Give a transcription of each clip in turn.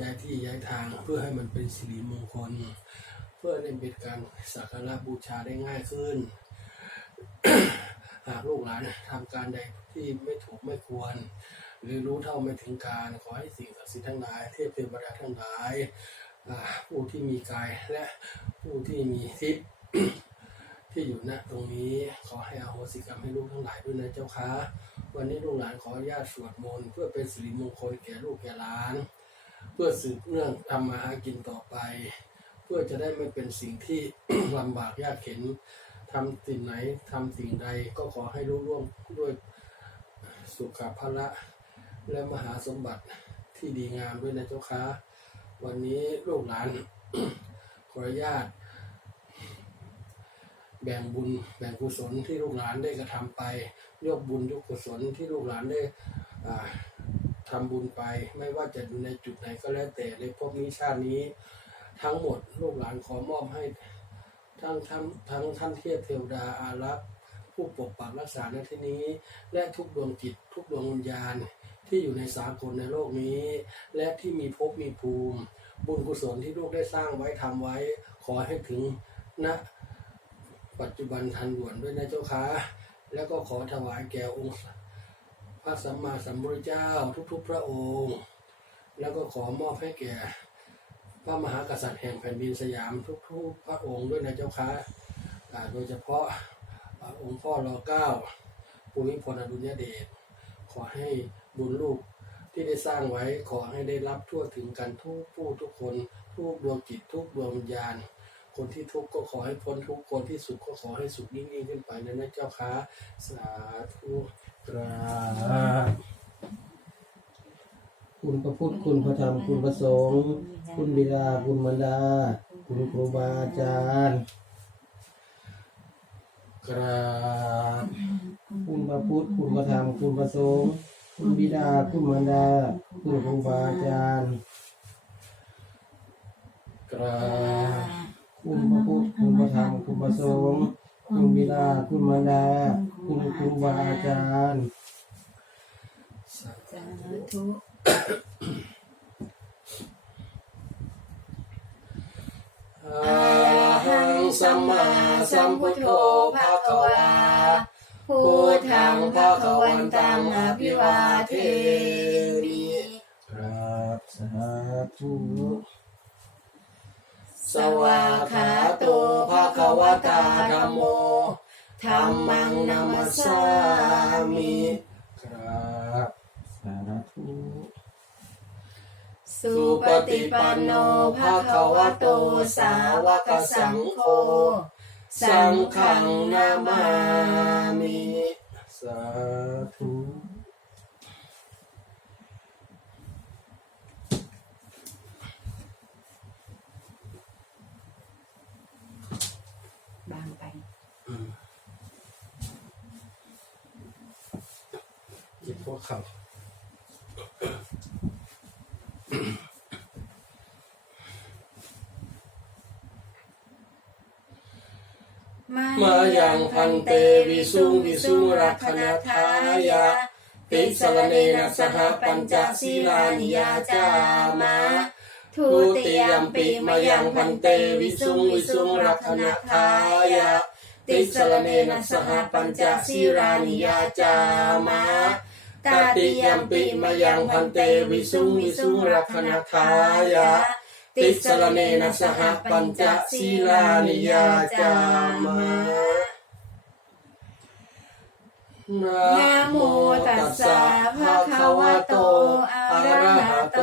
ย้ายที่ย้ายทางเพื่อให้มันเป็นสิริมงคล เพื่อให้เป็นการสักการะบูชาได้ง่ายขึ้น หากลูกหลานทำการใดที่ไม่ถูกไม่ควร หรือรู้เท่าไม่ถึงการขอให้สิ่งศักดิ์สิทธิ์ทั้งหลายเทพเทวดาทั้งหลายผู้ที่มีกายและผู้ที่มีทิพย์ที่อยู่ณตรงนี้ขอให้อโหสิกรรมให้ลูกทั้งหลายด้วยนะเจ้าค่ะวันนี้ลูกหลานขออนุญาตสวดมนต์เพื่อเป็นสิริมงคลแก่ลูกแก่หลาน เพื่อสืบเนื่องทำมาหากินต่อไป เพื่อจะได้ไม่เป็นสิ่งที่ลำบากยากเข็นทำสิ่งไหนทำสิ่งใดก็ขอให้รู้ร่วงด้วยสุขภาละและมหาสมบัติที่ดีงามด้วยนะเจ้าค่ะวันนี้ลูกหลานขออนุญาต แบ่งบุญแบ่งกุศลที่ลูกหลานได้กระทำไป ยกบุญยกกุศลที่ลูกหลานได้อ่า ทำบุญไป ไม่ว่าจะอยู่ในจุดไหนก็แล้วแต่ในภพนี้ชาตินี้ ทั้งหมดลูกหลานขอมอบให้ทั้งทั้งทั้งท่านเทพเทวดาอารักษ์ผู้ปกปักรักษาในที่นี้ และทุกดวงจิต ทุกดวงวิญญาณที่อยู่ในสากลในโลกนี้ และที่มีภพมีภูมิ บุญกุศลที่ลูกได้สร้างไว้ทำไว้ ขอให้ถึงณปัจจุบันทันด่วนด้วยนะเจ้าค่ะแล้วก็ขอถวายแก่องค์ ระสัมมาสัมพุทธเจ้าทุกๆ พระองค์ แล้วก็ขอมอบให้แก่ พระมหากษัตริย์แห่งแผ่นดินสยามทุกๆ พระองค์ด้วยนะเจ้าค่ะอ่าโดยเฉพาะอ่าองค์พ่อรอเก้าภูมิพลอดุลยเดชขอให้บุญลูกที่ได้สร้างไว้ขอให้ได้รับทั่วถึงกันทุกผู้ทุกคน ทุกดวงจิตทุกดวงวิญญาณ คนที่ทุกข์ก็ขอให้พ้นทุกข์คนที่สุขก็ขอให้สุขยิ่งยิ่งขึ้นไปนะนะเจ้าค่ะสาธุ กราบคุณพระพุทธคุณพระธรรมคุณพระสงฆ์คุณบิดาคุณมารดา คุณครูบาอาจารย์ กราบคุณพระพุทธคุณพระธรรมคุณพระสงฆ์คุณบิดาคุณมารดา คุณครูบาอาจารย์ กราบคุณพระพุทธคุณพระธรรมคุณพระสงฆ์คุณบิดาคุณมารดา คุณครูบาอาจารย์สาธุอะระหังสัมมาสัมพุทโธภะคะวาพุทธังภะคะวันตังอภิวาเทมิครับสาธุสวาขาโตภะคะวตาธัมโม ธัมมังนัมสสามิครับสาธุสุปฏิปันโนภะคะวะโตสาวกสังโฆสังฆังนามามิสาธุ บางไป อืม วกเขามายังพันเตวิสุงวิสุงรักขณทายะติสรเนนะสหปัญจศีลานิยาจามะทุติยมปิมายังพันเตวิสุงวิสุงรักขณทายะติสรเนนะสหปัญจศีรานิยาจามะ ตาติยมปิมายังพันเตวิสุงวิสุงรักขณทายะ ติสรเนนะสหปัญจศีรานิยาจามะนะนะโมตัสสะภะคะวะโตอะระหะโต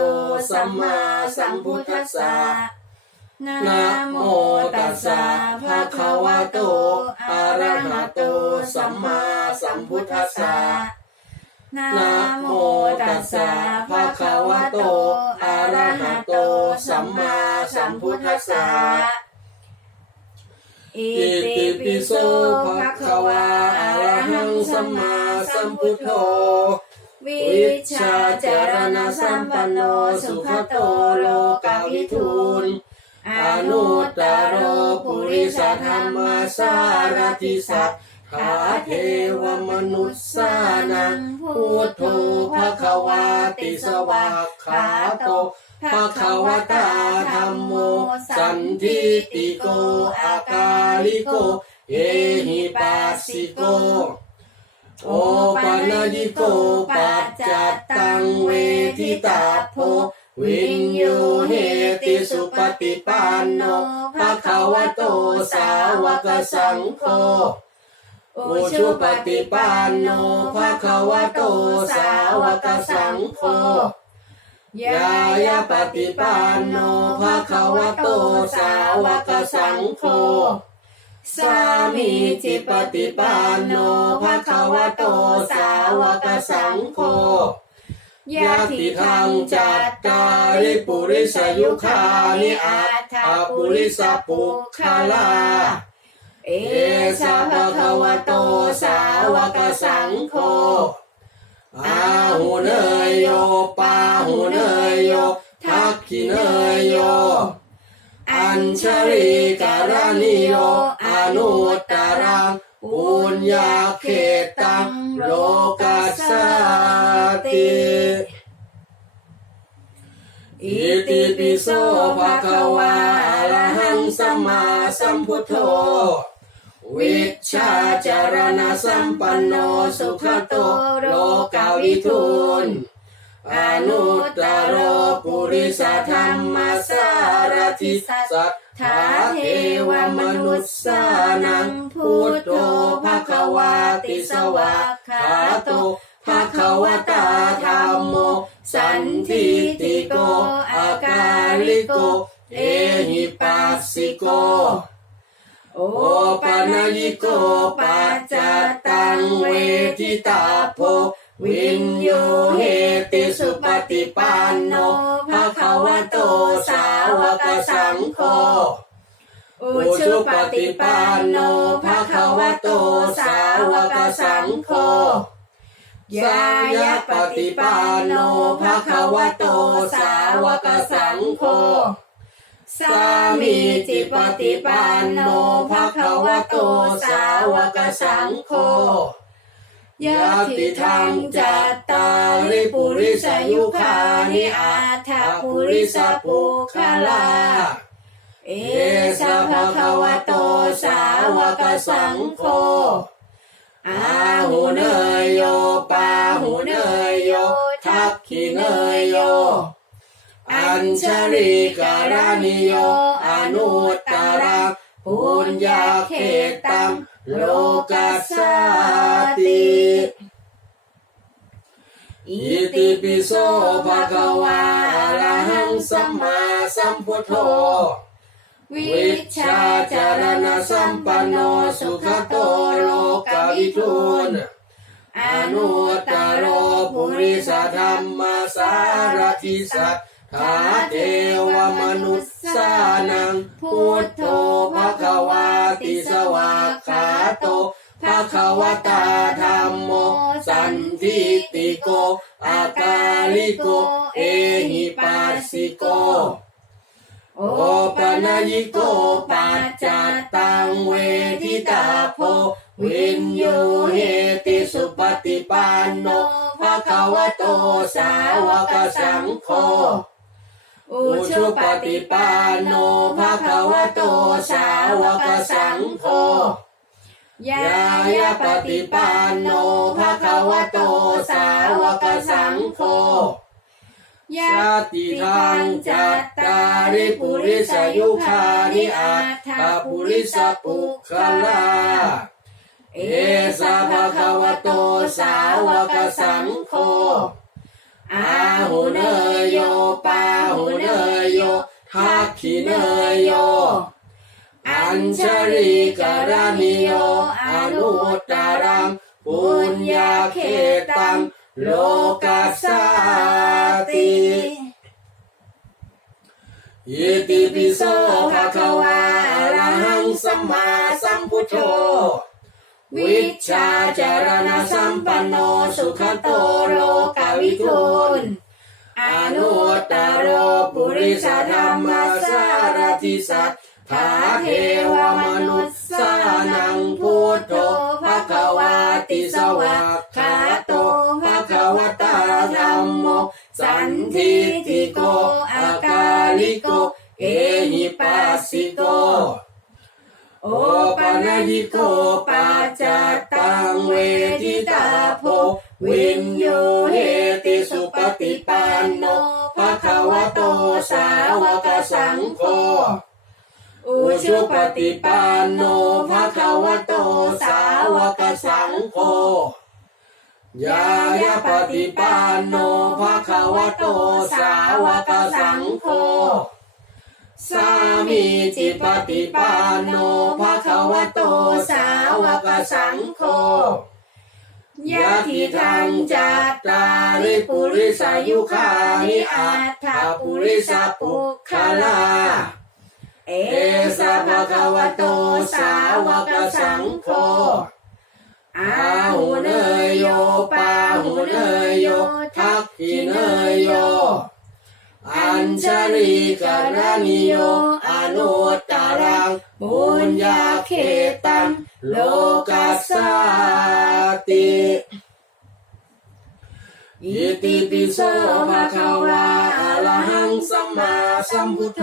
สัมมาสัมพุทธัสสะนะโมตัสสะภะคะวะโตอะระหะโตสัมมาสัมพุทธัสสะ นะโมตัสสะภะคะวะโต อะระหะโต สัมมาสัมพุทธัสสะ อิติปิปิโสภะคะวะอะระหังสัมมาสัมพุทโธโธวิชชาจารณสัมปันโน สุขโตโลกาวิทูลอนุตตรโรปุริสธรรมสารติสัท ธาเทวมนุษสานังพุทโธภะคะวาติสวากขาโตภะคะวตาธัมโม สันทิติโกอากาลิโก เอหิปัสสิโก โอปัญญิโกปัจจัตตังเวทิตาโพวินยูเหติสุปฏิปันโนภะคะวะโตสาวกสังโฆ อุชุปฏิปันโนภะคะวะโตสาวกสังโฆยายาปฏิปันโนภะคะวะโตสาวกสังโฆสามีจิปฏิปันโนภะคะวะโตสาวกสังโฆยะติทังจัตตาริปุริสยุคานิอัตถปุริสปุคลา เอสะภะคะวะโตสาวกสังโฆอาหูเนยโยปาหูเนยโยทักขิเนยโย อัญชริการนิโยอนุตตรังปุญญาเขตังโลกัสสติอิติปิโสภะคะวาอะระหังสัมมาสัมพุทโธ วิชาจารณสัมปันโนสุขโตโลกาวิทูนอนุตตรปุริสธรรมสารทิสัทธาเทวมนุสสานังพุทโธภควาติสวะขาโตภควตาธรรมโม สันทิติโกอากาลิโก เอหิปัสสิโก โอปัญญิโกปัจจตังเวทิตาโพวินโยเหติสุปฏิปันโนภะคะวะโตสาวกสังโฆอุชุปฏิปันโนภะคะวะโตสาวกสังโฆยายาปฏิปันโนภะคะวะโตสาวกสังโฆ สามีจิปฏิปันโนภะคะวะโตสาวกสังโฆยะติทังจัตตาริปุริสยุคานิอัตถปุริสปุคลา เอสะภะคะวะโตสาวกสังโฆอาหูเนยโยปาหูเนยโย ทักขิเนยโย อัญชริการนิโยอนุตตรังปุญญาเขตังโลกัสสติอิติปิโสภะคะวาอะระหังสัมมาสัมพุทโธวิชาจารณสัมปันโนสุขโตโลกวิทูนอนุตตรปุริสธรรมสารทิสัท ธาเทวมนุสสานัง พุทโธภะคะวาติสวาขาโตภะคะวตาธรรมโม สันทิติโก อากาลิโก เอหิปัสสิโก โอปัญญิโกปัจจัตตังเวทิตาโพ วินโยเหติสุปฏิปันโนภะคะวะโตสาวกสังโฆ อุชุปฏิปันโนภะคะวะโตสาวกสังโฆยายาปฏิปันโนภะคะวะโตสาวกสังโฆยะติทังจัตตาริปุริสยุคานิอัตถปุริสปุคลาเอสะภะคะวะโตสาวกสังโฆอาหูเนยโย หูเนยโยทักขิเนยโย อัญชริการนิโยอนุตตรังปุญญาเขตังโลกัสสติอิติปิโสภะคะวาอะระหังสัมมาสัมพุทโธ วิชาจารณสัมปันโนสุขโตโลกาวิทูนอนุตตร ริสธรรมสารทิสัทธาเทวมนุสสานังพุทโธภะคะวาติสวะขาโตภะคะวตาธรรมโม สันทิติโกอาลิโก เอหิปัสสิโก โอปะนะยิโกปัจจตังเวทิตาโพวินโยเหติสุปฏิปันโน โตสาวกสังโฆอุชุปฏิปันโนภะคะวะโตสาวกสังโฆยายาปฏิปันโนภะคะวะโตสาวกสังโฆสามีจิปฏิปันโนภะคะวะโตสาวกสังโฆ ยะทิทังจัตตาริปุริสายุคานิอัตถปุริสปุคลา เอสะภะคะวะโตสาวกสังโฆอาหุเนยโยปาหุเนยโยทักขิเนยโย อัญชลีกรณิโยอนุตตรัง บุญญาเขตังโลกัสสาติอิติปิโสภะคะวะอะระหังสัมมาสัมพุทโธ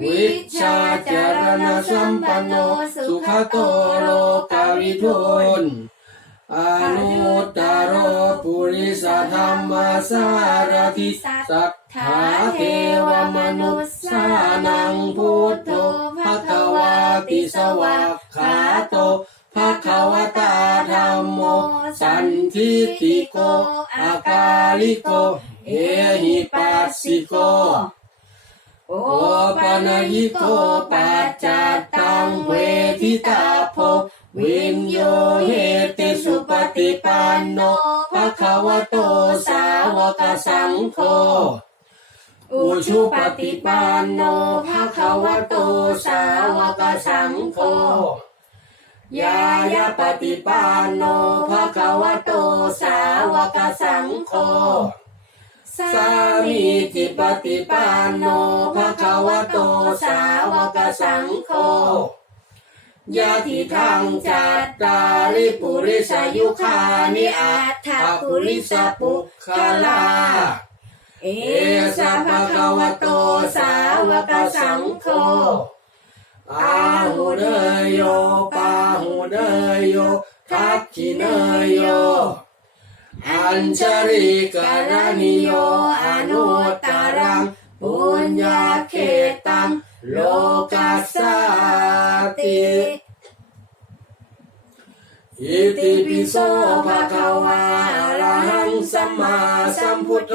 วิชาจารณสัมปันโนสุขโตโลกาวิทูลอนุตตรโรปุริสธรรมสารทิสัทธาเทวมนุสสานังพุทโธ วะขาโตภะคะวตาธัมโม สันทิติโกอากาลิโก เอหิปัสสิโก โอปะนะยิโกปัจจตังเวทิตาโพวินโยเหติสุปฏิปันโนภะคะวะโตสาวกสังโฆ อุชุปฏิปันโนภะคะวะโตสาวกสังโฆยายาปฏิปันโนภะคะวะโตสาวกสังโฆสามีจิปฏิปันโนภะคะวะโตสาวกสังโฆยะทิทังจัตตาริปุริสายุคานิอัตถปุริสปุคลา เอสะภะคะวะโตสาวกสังโฆอาหุเนยโยปาหุเนยโยทักขิเนยโย อัญชริกรณิโยอนุตตรังปุญญาเขตังโลกัสสติอิติปิโสภะคะวะอะระหังสัมมาสัมพุทโธ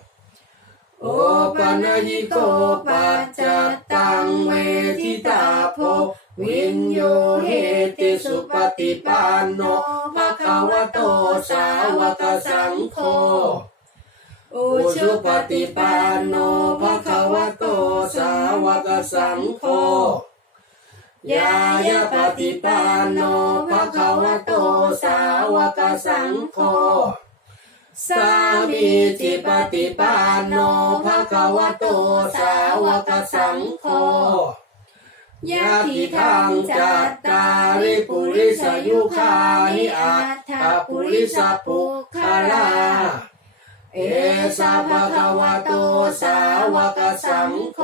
โรปุริสธรรมสารทิสัทธาเทวมนุสสานังพุทโธภะนทิติโกอาการิโกเอหิปัสสิโกโอปะนะยิโกปัจจตังเวทิตาโพวินโยเหติสุปฏิปันโนภะคะวะโตสาวกสังโฆอุชุปฏิปันโนภะคะวะโตสาวกสังโฆยายาปฏิปันโนภะคะวะโตสาวกสังโฆ สามีจิปฏิปันโนภะคะวะโตสาวกสังโฆยะทิทังจัตตาริปุริสายุคานิอัตถปุริสปุคลาเอสะภะคะวะโตสาวกสังโฆ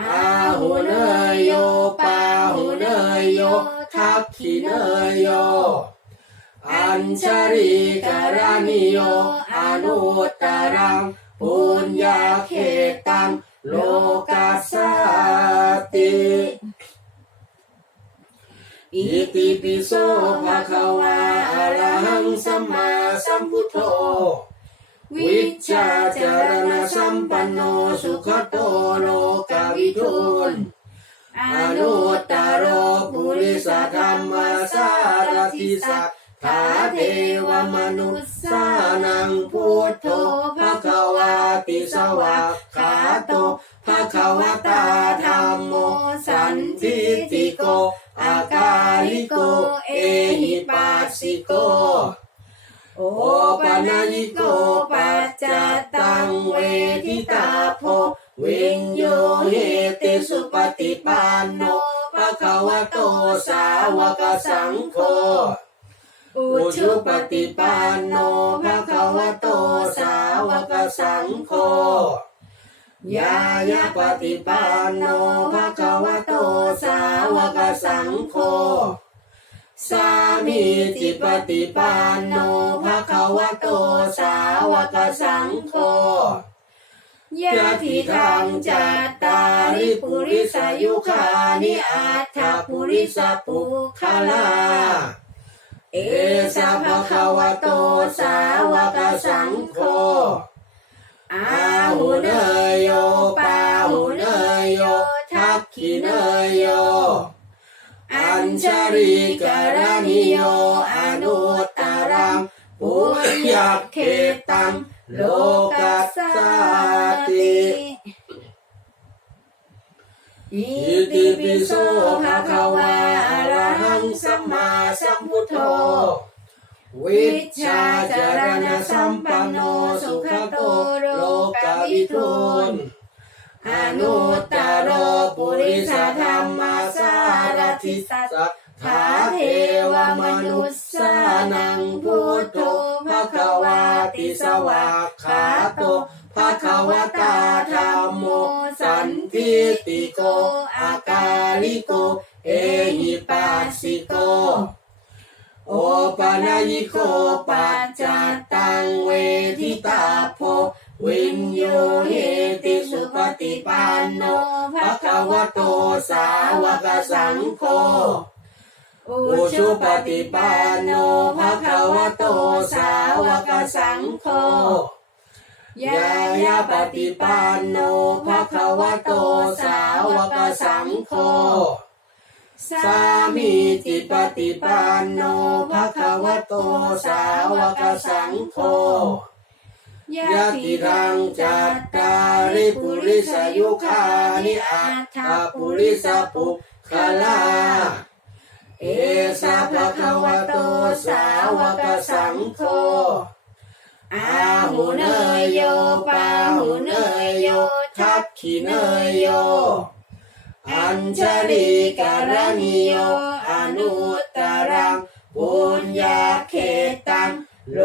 อาหุเนยโยปาหุเนยโยทักขิเนยโย อัญชริกรณิโยอนุตตรังปุญญาเขตังโลกัสสติอิติปิโสภะคะวะอะระหังสัมมาสัมพุทโธวิชชาจารณสัมปันโนสุขโตโลกาวิทูลอนุตตรโรปุริสธรรมสารทิสั ทาเทวมนุสสานังพุทโธภะคะวาติสวะขาโตภะคะวตาธัมโมสันทิติโกอากาลิโกเอหิปัสสิโกโอปะนายิโกปัจจตังเวทิตาโพวิญโยเหติสุปฏิปันโนภะคะวะโตสาวกสังโฆ อุชุปฏิปันโนภะคะวะโตสาวกสังโฆยายาปฏิปันโนภะคะวะโตสาวกสังโฆสามีจิปฏิปันโนภะคะวะโตสาวกสังโฆยะทิทังจัตตาริปุริสายุคานิอัตถปุริสปุคลา เอสะภะคะวะโตสาวกสังโฆอาหุเนยโยปาหุเนยโยทักขิเนยโย อัญชริกรณิโยอนุตตรังปุญญเขตังโลกัสสาติ อิติปิโสภะคะวะอะระหังสัมมาสัมพุทโธ วิชชาจารณสัมปันโนสุขโตโลกาวิทูลอนุตตรปุริสธรรมสารทิสัทธาเทวมนุสสานังพุทโธภะคะวาติสวากขาโตภะคะวตาธัมโมส นทิติโก อากาลิโก เอหิปัสสิโก โอปะนายโกปัจจตังเวทิตาโพวิญโยเหติสุปฏิปันโนภะคะวะโตสาวกสังโฆอุชุปฏิปันโนภะคะวะโตสาวกสังโฆ ยายาปฏิปันโนภะคะวะโตสาวกสังโฆสามีจิปฏิปันโนภะคะวะโตสาวกสังโฆยะติรังจัตตาริปุริสยุคานิอัตถปุริสปุคลา เอสะภะคะวะโตสาวกสังโฆ อาหุเนยโยปาหุเนยโยทักขิเนยโย อัญชลีการณิโยอนุตตรังปุญญาเขตังโล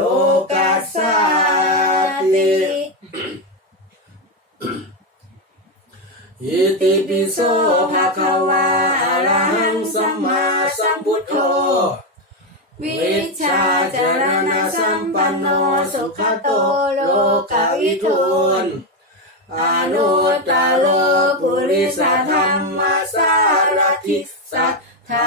กัสสาติอิติปิโสภะคะวะอะระหังสัมมาสัมพุทโธ วิชาจารณสัมปันโนสุขโตโลกวิทูลอนุตตโลปุริสธรรมสารทิสัต